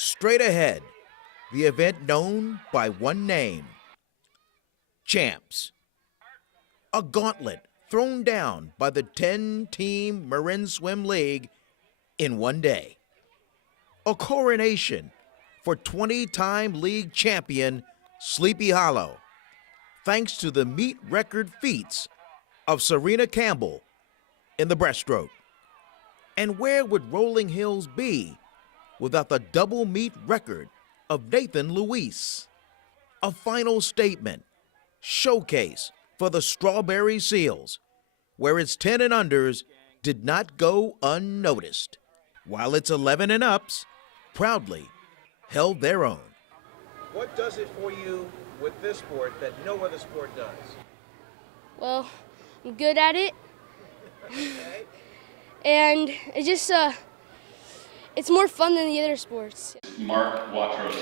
Straight ahead, the event known by one name, Champs. A gauntlet thrown down by the 10-team Marin Swim League in one day. A coronation for 20-time league champion Sleepy Hollow, thanks to the meet record feats of Serena Campbell in the breaststroke. And where would Rolling Hills be without the double meet record of Nathan Luis? A final statement, showcase for the Strawberry Seals, where its 10 and unders did not go unnoticed, while its 11 and ups proudly held their own. What does it for you with this sport that no other sport does? Well, I'm good at it. Okay. And it just, it's more fun than the other sports. Mark Watros.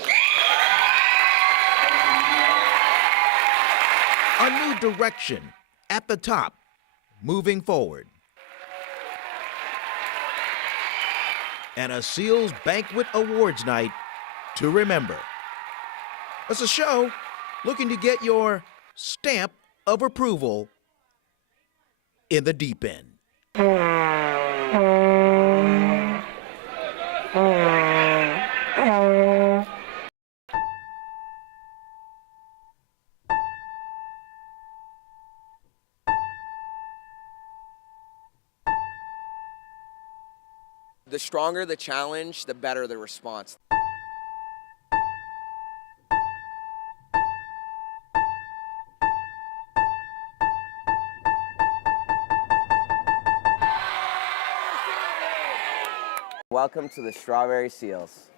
A new direction at the top, moving forward. And a Seals Banquet Awards night to remember. It's a show looking to get your stamp of approval in the deep end. The stronger the challenge, the better the response. Welcome to the Strawberry Seals.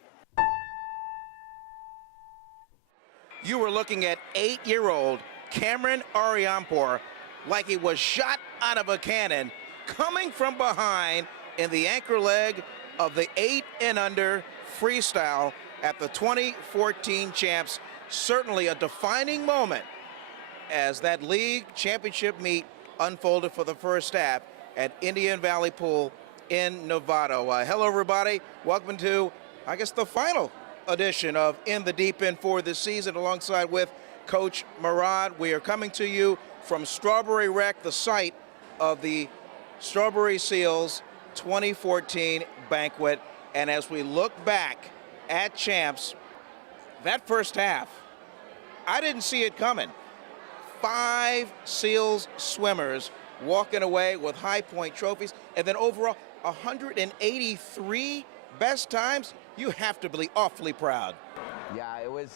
You were looking at 8-year-old Cameron Ariampor like he was shot out of a cannon, coming from behind in the anchor leg of the 8 and under freestyle at the 2014 champs. Certainly a defining moment as that league championship meet unfolded for the first half at Indian Valley Pool in Novato. Hello, everybody. Welcome to, I guess, the final edition of In the Deep End for this season, alongside with Coach Mehrad. We are coming to you from Strawberry Rec, the site of the Strawberry Seals 2014 Banquet. And as we look back at champs, that first half, I didn't see it coming. 5 Seals swimmers walking away with high point trophies, and then overall 183 best times. You have to be awfully proud. Yeah, it was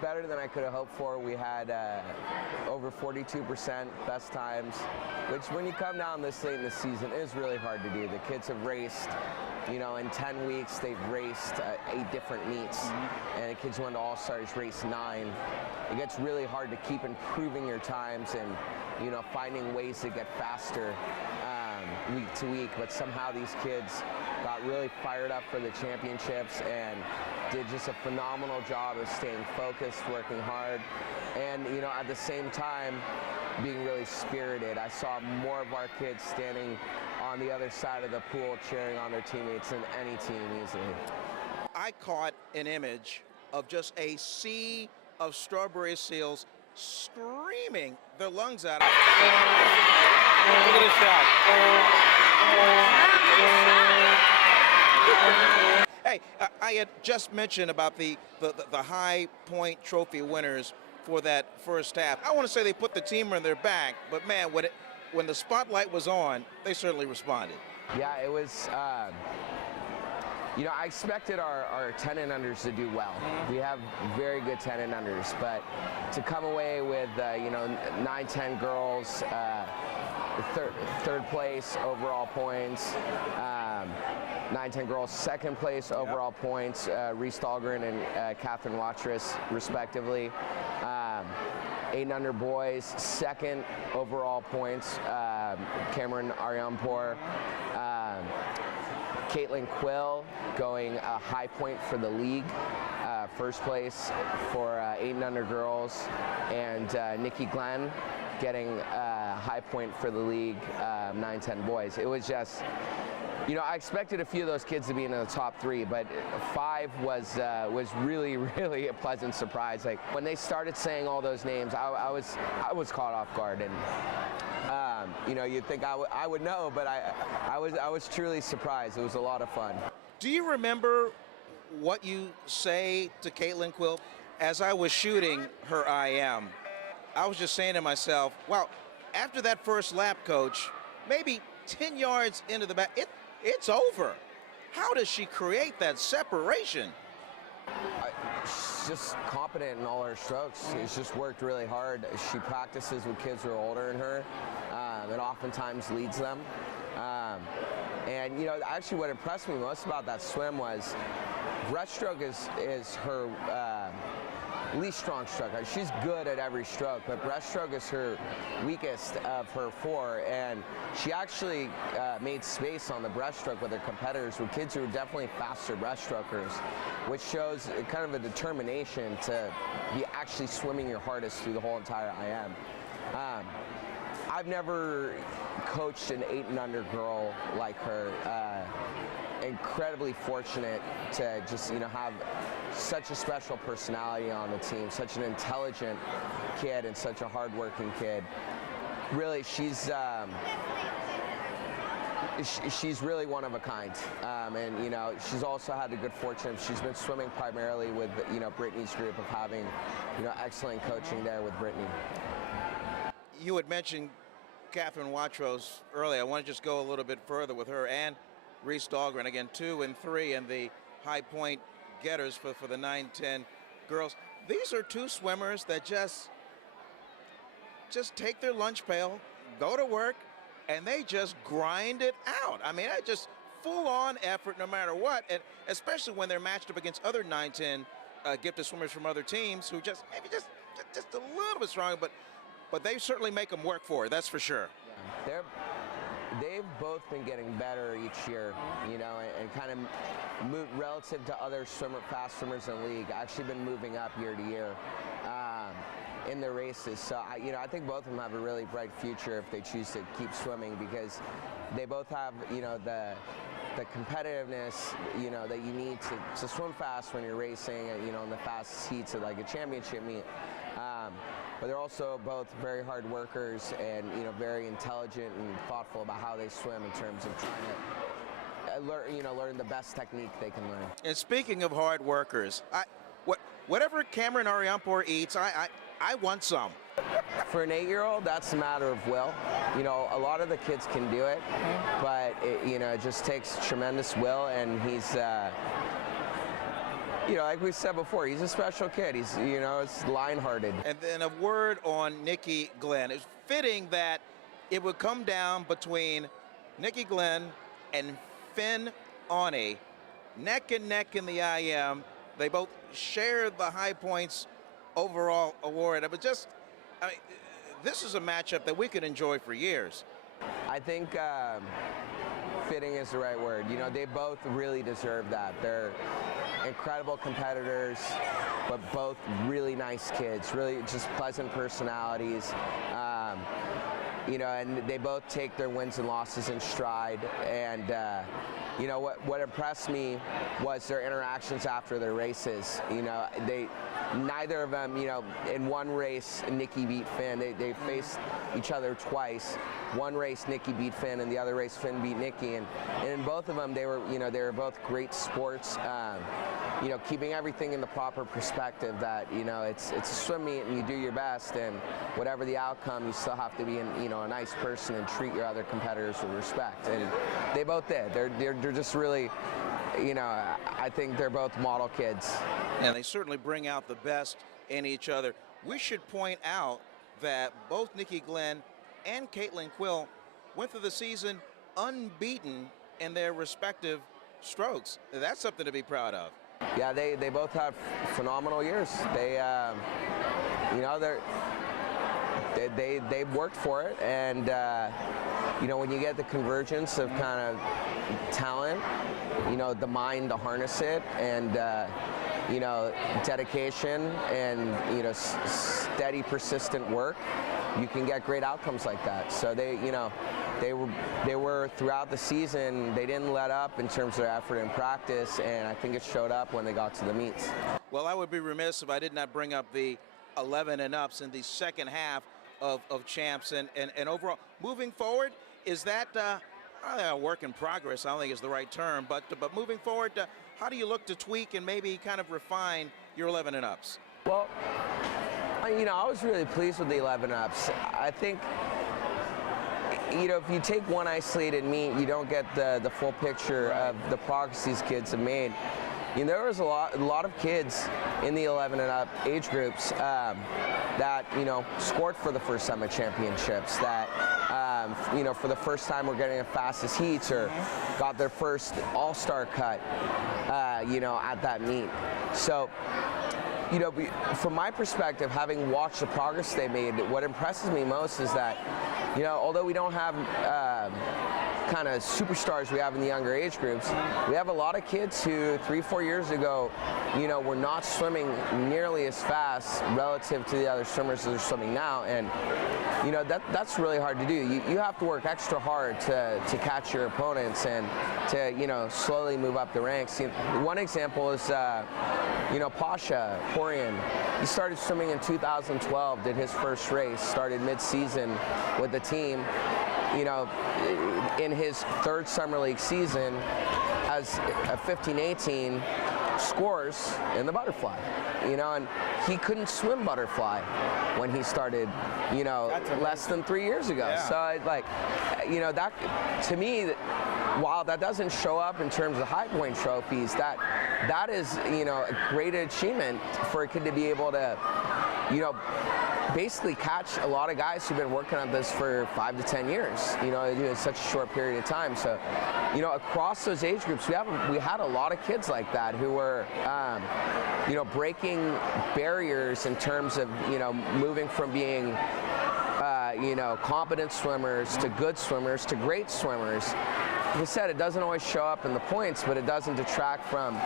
better than I could have hoped for. We had over 42% best times, which when you come down this late in the season is really hard to do. The kids have raced, you know, in 10 weeks they've raced 8 different meets, and the kids who went to All-Stars raced 9. It gets really hard to keep improving your times and, you know, finding ways to get faster week to week, but somehow these kids got really fired up for the championships and did just a phenomenal job of staying focused, working hard, and, you know, at the same time being really spirited. I saw more of our kids standing on the other side of the pool cheering on their teammates than any team easily. I caught an image of just a sea of Strawberry Seals screaming their lungs out. Look at this shot. Hey, I had just mentioned about the high point trophy winners for that first half. I want to say they put the team on their back, but man, when the spotlight was on, they certainly responded. Yeah, it was, you know, I expected our 10 and unders to do well. We have very good 10 and unders, but to come away with, you know, 9-10 girls, third place overall points, 9-10 girls second place overall points, Reese Dahlgren and Catherine Watros respectively. 8 and under boys second overall points, Cameron Ariampor. Caitlink Will going a high point for the league, first place for 8 and under girls, and Nikki Glenn getting a high point for the league, 9-10 boys. It was just You know, I expected a few of those kids to be in the top 3, but 5 was really, really a pleasant surprise. Like when they started saying all those names, I was caught off guard, and you know, you'd think I would know, but I was truly surprised. It was a lot of fun. Do you remember what you say to Caitlink Will? As I was shooting her IM, I was just saying to myself, well, after that first lap, coach, maybe 10 yards into the back, it's over. How does she create that separation? She's just competent in all her strokes. She's just worked really hard. She practices with kids who are older than her, and oftentimes leads them. And you know, actually what impressed me most about that swim was breaststroke is her least strong stroke. She's good at every stroke, but breaststroke is her weakest of her 4, and she actually made space on the breaststroke with her competitors, with kids who are definitely faster breaststrokers, which shows kind of a determination to be actually swimming your hardest through the whole entire IM. I've never coached an 8 and under girl like her. Incredibly fortunate to just, you know, have such a special personality on the team, such an intelligent kid and such a hardworking kid. Really, she's really one of a kind, and you know, she's also had the good fortune. She's been swimming primarily with, you know, Brittany's group, of having, you know, excellent coaching there with Brittany. You had mentioned Catherine Watrous earlier. I want to just go a little bit further with her and Reese Dahlgren, again 2 and 3 and the high point getters for the 9-10 girls. These are 2 swimmers that just take their lunch pail, go to work, and they just grind it out. I mean, I just full-on effort no matter what, and especially when they're matched up against other 9-10 gifted swimmers from other teams who just maybe just a little bit stronger, but they certainly make them work for it, that's for sure. Yeah. They've both been getting better each year, you know, and kind of move relative to other fast swimmers in the league. Actually been moving up year to year in their races. So you know, I think both of them have a really bright future if they choose to keep swimming, because they both have, you know, the competitiveness, you know, that you need to swim fast when you're racing, you know, in the fast heats of like a championship meet. But they're also both very hard workers and, you know, very intelligent and thoughtful about how they swim in terms of trying to learn the best technique they can learn. And speaking of hard workers, whatever Cameron Ariampor eats, I want some. For an 8-year-old, that's a matter of will. You know, a lot of the kids can do it, but you know, it just takes tremendous will, and he's you know, like we said before, he's a special kid. He's, you know, it's line-hearted. And then a word on Nikki Glenn. It's fitting that it would come down between Nikki Glenn and Finn Awney, neck and neck in the IM. They both shared the high points overall award. But just, I mean, this is a matchup that we could enjoy for years. I think fitting is the right word. You know, they both really deserve that. They're incredible competitors, but both really nice kids, really just pleasant personalities. You know, and they both take their wins and losses in stride. And you know, what impressed me was their interactions after their races. You know, neither of them, you know, in one race, Nikki beat Finn. They faced each other twice. One race, Nikki beat Finn, and the other race, Finn beat Nikki. And in both of them, they were both great sports. You know, keeping everything in the proper perspective that, you know, it's a swim meet and you do your best, and whatever the outcome, you still have to be, you know, a nice person and treat your other competitors with respect. And they both did. They're just really, you know, I think they're both model kids. And they certainly bring out the best in each other. We should point out that both Nikki Glenn and Caitlink Will went through the season unbeaten in their respective strokes. That's something to be proud of. Yeah, they both have phenomenal years. They, you know, they've worked for it, and you know, when you get the convergence of kind of talent, you know, the mind to harness it, and you know, dedication, and you know, steady, persistent work, you can get great outcomes like that. So they, you know, they were throughout the season. They didn't let up in terms of their effort in practice, and I think it showed up when they got to the meets. Well, I would be remiss if I did not bring up the 11 and ups in the second half of champs and overall. Moving forward, is that a work in progress? I don't think is the right term, but moving forward, how do you look to tweak and maybe kind of refine your 11 and ups? Well, you know, I was really pleased with the 11 ups. I think, you know, if you take one isolated meet, you don't get the full picture of the progress these kids have made. You know, there was a lot of kids in the 11 and up age groups that, you know, scored for the first time at championships, that, you know, for the first time were getting the fastest heats or got their first all-star cut, you know, at that meet. So, you know, from my perspective, having watched the progress they made, what impresses me most is that, you know, although we don't have kind of superstars we have in the younger age groups, we have a lot of kids who 3-4 years ago, you know, were not swimming nearly as fast relative to the other swimmers that are swimming now, and you know, that's really hard to do. You have to work extra hard to catch your opponents and to, you know, slowly move up the ranks. You know, one example is, you know, Pasha Porian. He started swimming in 2012, did his first race, started mid-season with the team. You know, in his third summer league season, as a 15-18, scores in the butterfly. You know, and he couldn't swim butterfly when he started, you know, less than 3 years ago. Yeah. So, like, you know, that, to me, while that doesn't show up in terms of high point trophies, that is, you know, a great achievement for a kid to be able to, you know, basically catch a lot of guys who've been working on this for 5 to 10 years, you know, in such a short period of time. So, you know, across those age groups, we had a lot of kids like that who were, you know, breaking barriers in terms of, you know, moving from being, you know, competent swimmers to good swimmers to great swimmers. Like I said, it doesn't always show up in the points, but it doesn't detract from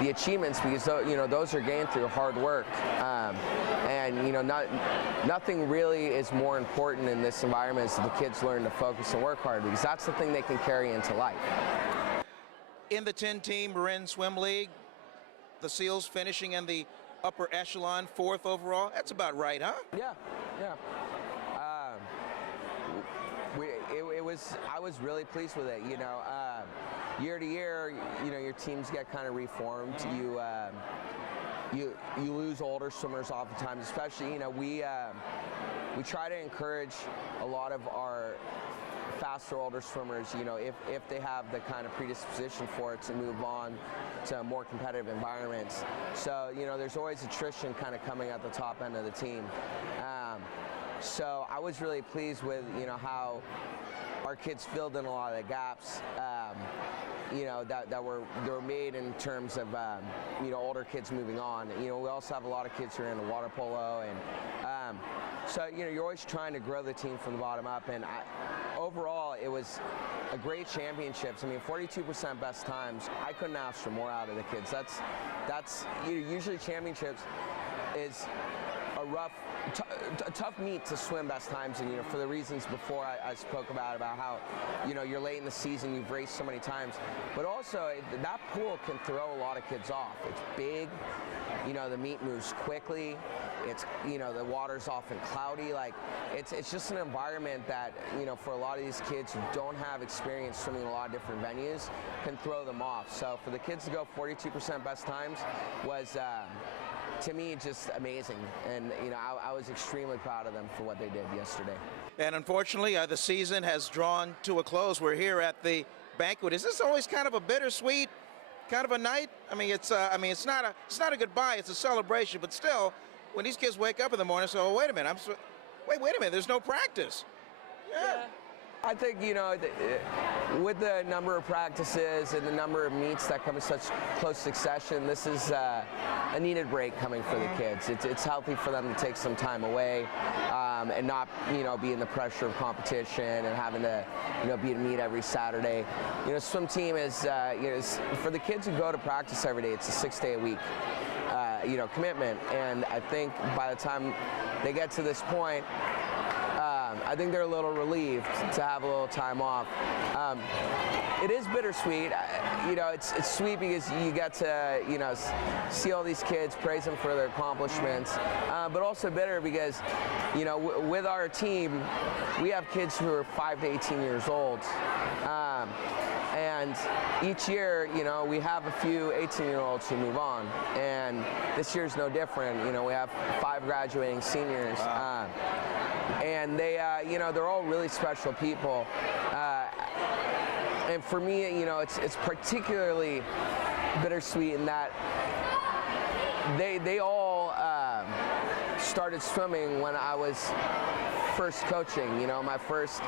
the achievements because, you know, those are gained through hard work. And, you know, nothing really is more important in this environment is that the kids learn to focus and work hard because that's the thing they can carry into life. In the 10-team Marin Swim League, the Seals finishing in the upper echelon, 4th overall. That's about right, huh? Yeah, yeah. I was really pleased with it. You know, year to year, you know, your teams get kind of reformed. You lose older swimmers oftentimes, especially, you know, we try to encourage a lot of our faster older swimmers, you know, if they have the kind of predisposition for it, to move on to more competitive environments. So, you know, there's always attrition kind of coming at the top end of the team. So I was really pleased with, you know, how our kids filled in a lot of the gaps, you know, that were made in terms of, you know, older kids moving on. You know, we also have a lot of kids who are into water polo, and so, you know, you're always trying to grow the team from the bottom up. And overall, it was a great championships. I mean, 42% best times. I couldn't ask for more out of the kids. That's you know, usually championships is a tough meet to swim best times, and, you know, for the reasons before I spoke about how, you know, you're late in the season, you've raced so many times, but also that pool can throw a lot of kids off. It's big, you know, the meet moves quickly, it's, you know, the water's often cloudy, like it's just an environment that, you know, for a lot of these kids who don't have experience swimming in a lot of different venues, can throw them off. So for the kids to go 42% best times was, to me, just amazing, and, you know, I was extremely proud of them for what they did yesterday. And unfortunately, the season has drawn to a close. We're here at the banquet. Is this always kind of a bittersweet kind of a night? I mean, it's not a goodbye. It's a celebration. But still, when these kids wake up in the morning, so, oh, wait a minute, wait a minute. There's no practice. Yeah. I think, you know, with the number of practices and the number of meets that come in such close succession, this is a needed break coming for the kids. It's healthy for them to take some time away and not, you know, be in the pressure of competition and having to, you know, be at a meet every Saturday. You know, swim team is, you know, for the kids who go to practice every day, it's a 6-day-a-week, you know, commitment. And I think by the time they get to this point, I think they're a little relieved to have a little time off. It is bittersweet. You know, it's sweet because you get to, you know, see all these kids, praise them for their accomplishments, but also bitter because, you know, with our team, we have kids who are 5 to 18 years old. And each year, you know, we have a few 18-year-olds who move on, and this year's no different. You know, we have 5 graduating seniors, and they, you know, they're all really special people. And for me, you know, it's particularly bittersweet in that they all started swimming when I was first coaching. You know, my first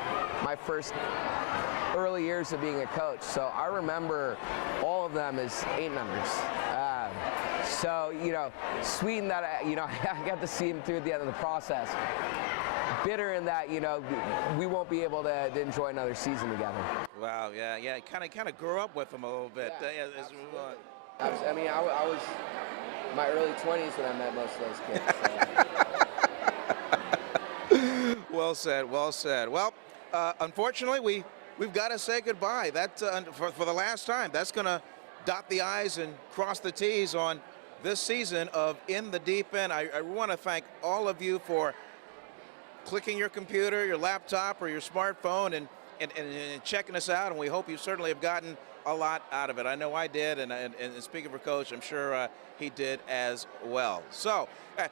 early years of being a coach. So I remember all of them as 8 members. So, you know, sweet in that, you know, I got to see them through the end of the process. Bitter in that, you know, we won't be able to enjoy another season together. Wow, yeah, kind of grew up with them a little bit. I mean, I was my early 20s when I met most of those kids. So. Well said, well said. Well, unfortunately, we've got to say goodbye. That for the last time. That's going to dot the I's and cross the T's on this season of In the Deep End. I want to thank all of you for clicking your computer, your laptop, or your smartphone and checking us out, and we hope you certainly have gotten a lot out of it. I know I did, and speaking for Coach, I'm sure he did as well. So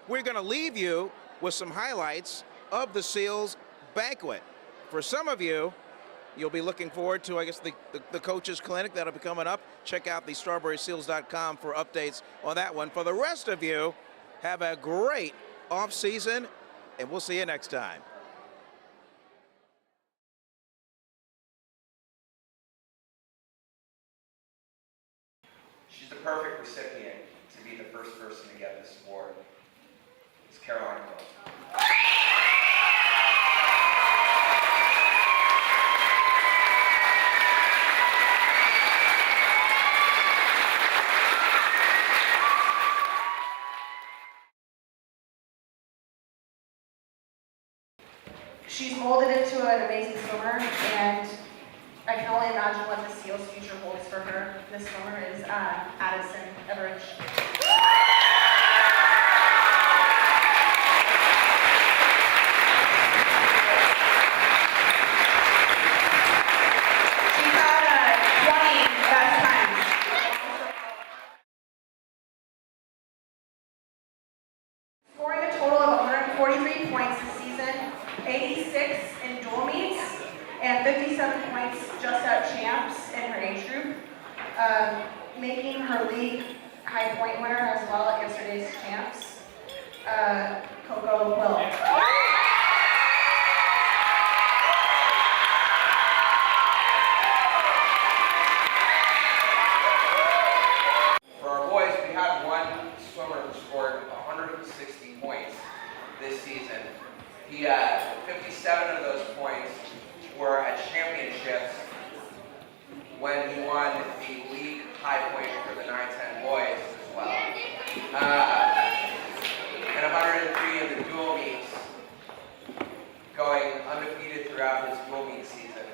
we're going to leave you with some highlights of the SEALs Banquet. For some of you, you'll be looking forward to, I guess, the Coaches Clinic that'll be coming up. Check out the StrawberrySeals.com for updates on that one. For the rest of you, have a great off-season, and we'll see you next time. She's the perfect recipient to be the first person to get this award. It's Caitlink Will. She's molded into an amazing swimmer, and I can only imagine what the SEAL's future holds for her. This swimmer is Addison Everidge. She's had 20 best times. Scoring a total of 143 points this season, 86 in dual meets, and 57 points just at champs in her age group, making her league high point winner as well at yesterday's champs, Will. For our boys, we had one swimmer who scored 160 points this season. 57 of those points were at championships when he won the league high point for the 9-10 boys as well. And 103 in the dual meets, going undefeated throughout his dual meet season.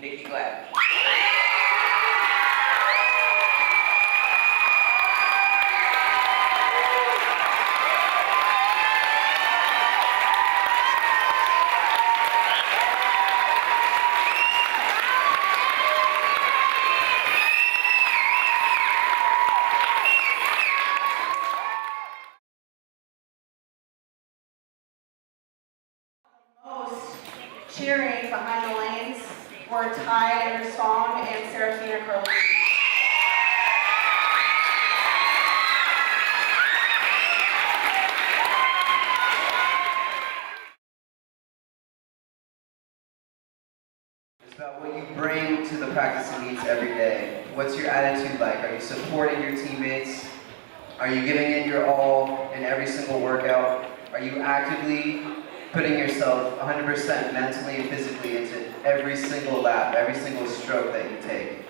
Nikki Glad. Cheering behind the lanes were Ty Song and Serafina Carlson. It's about what you bring to the practice and meets every day. What's your attitude like? Are you supporting your teammates? Are you giving it your all in every single workout? Are you actively putting yourself 100% mentally and physically into every single lap, every single stroke that you take?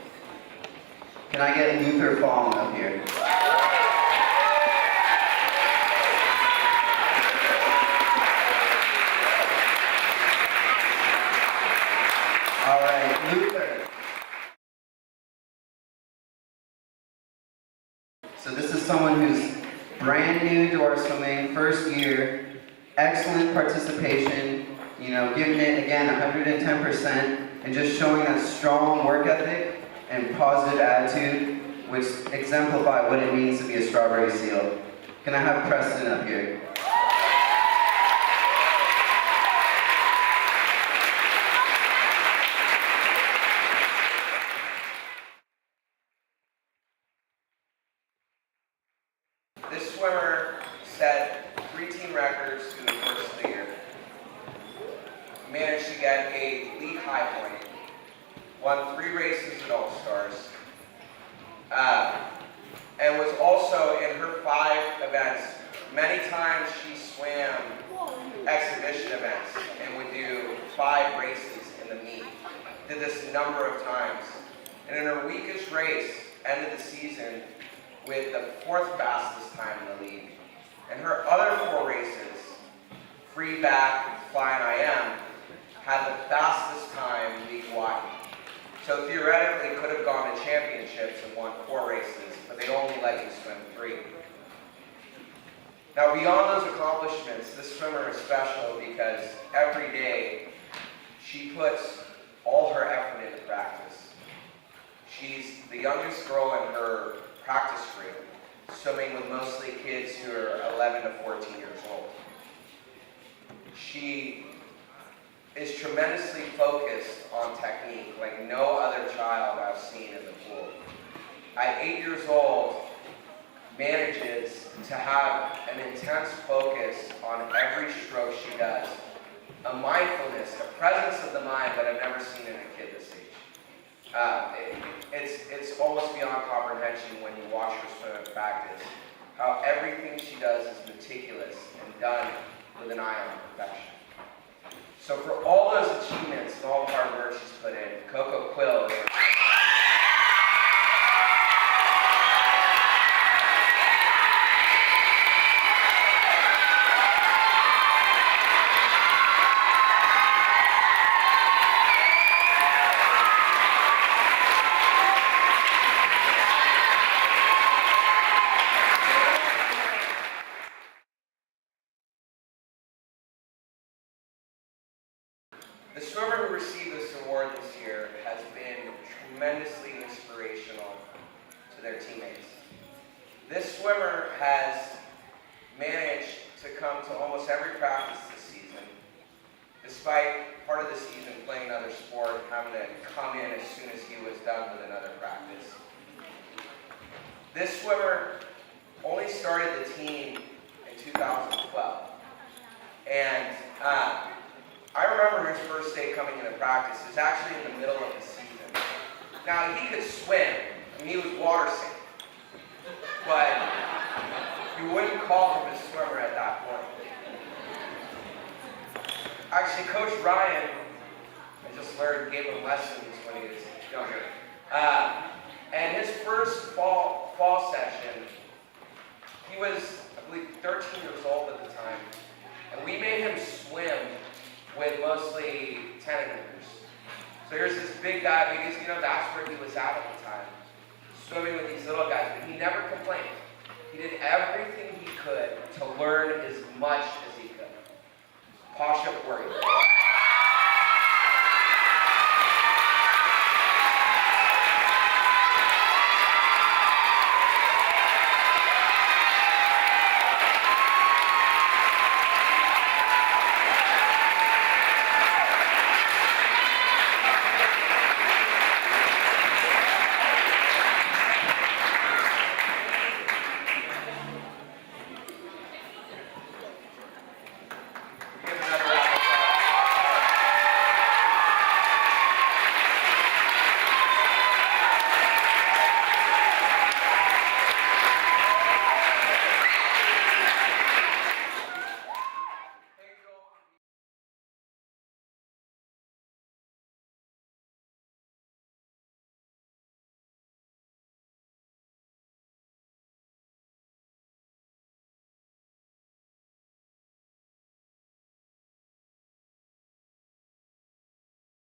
Can I get Luther Fong up here? So this is someone who's brand new to our swimming, first year, excellent participation, you know, giving it again 110% and just showing that strong work ethic and positive attitude, which exemplify what it means to be a Strawberry Seal. Can I have Preston up here? This swimmer set 3 team records through the course of the year. Managed to get a league high point. Won 3 races at All-Stars. And was also in her 5 events. Many times she swam exhibition events and would do 5 races in the meet. Did this a number of times. And in her weakest race, ended the season with the 4th fastest time in the league. And her other 4 races, free back, fly, and IM, had the fastest time league-wide. So theoretically could have gone to championships and won 4 races, but they only let you swim 3. Now beyond those accomplishments, this swimmer is special because every day she puts all her effort into practice. She's the youngest girl in her practice group, swimming with mostly kids who are 11 to 14 years old. She is tremendously focused on technique like no other child I've seen in the pool. At 8 years old, manages to have an intense focus on every stroke she does. A mindfulness, a presence of the mind that I've never seen in a kid this age. It's almost beyond comprehension when you watch her swim in practice. How everything she does is meticulous and done with an eye on perfection. So for all those achievements and all the hard work she's put in, Quill is The swimmer who received this award this year has been tremendously inspirational to their teammates. This swimmer has managed to come to almost every practice this season, despite part of the season playing another sport, having to come in as soon as he was done with another practice. This swimmer only started the team in 2012, and I remember his first day coming into practice. It was actually in the middle of the season. Now, he could swim. I mean, he was water safe. But you wouldn't call him a swimmer at that point. Actually, Coach Ryan, I just learned, gave him lessons when he was younger. And his first fall session, he was, I believe, 13 years old at the time. And we made him swim with mostly 10-meters. So here's this big guy, because, you know, that's where he was at the time.